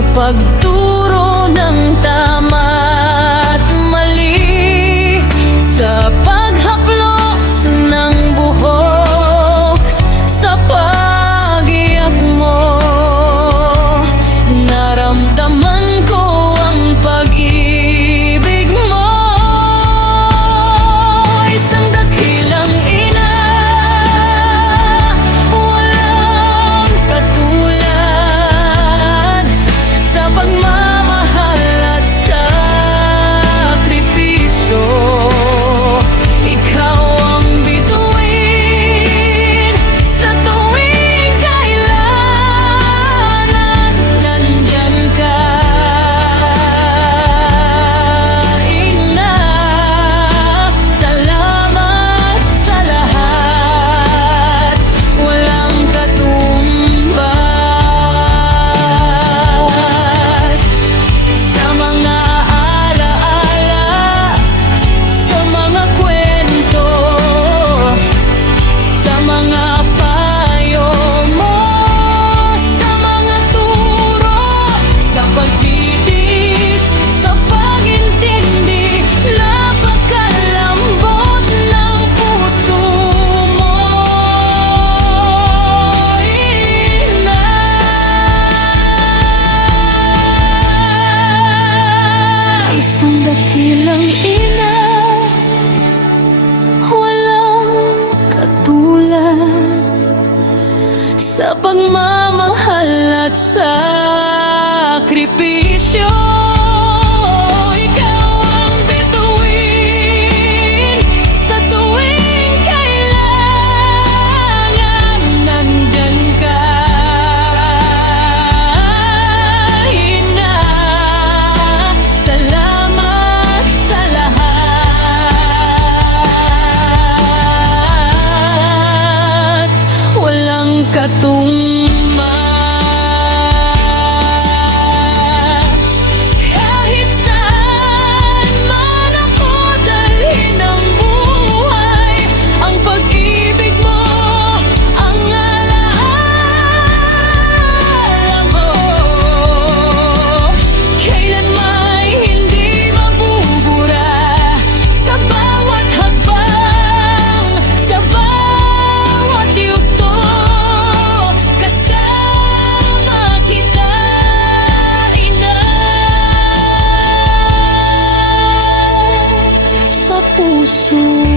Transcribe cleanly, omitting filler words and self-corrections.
sa pagturo ng tama at mali, sa paghaplos ng buhok, sa pag-iyak mo. Naramdaman ko ang pag-ibig mo. Isang dakilang ina, walang katulad, sa pagmamahal at sakripisyo. Ikaw ang bituin sa tuwing kailangan, nandyan ka, ina. Salamat sa lahat, walang katumbas. Sa mga alaala, sa mga kwento, sa mga payo mo, sa mga turo, sa pagtitis, sa pag-intindi, napakalambot ng puso mo, ina. Isang dakilang ina, walang katulad, sa pagmamahal at sakripisyo. Ikaw ang bituin sa tuwing kailangan, nandyan ka, ina. Salamat sa lahat, walang katumbas. Kahit saan man ako dalhin ng buhay, ang pag-ibig mo ang alaala mo. Kailanman hindi mabubura, sa bawat hakbang, sa bawat yugto, kasama kita, ina. Sa puso.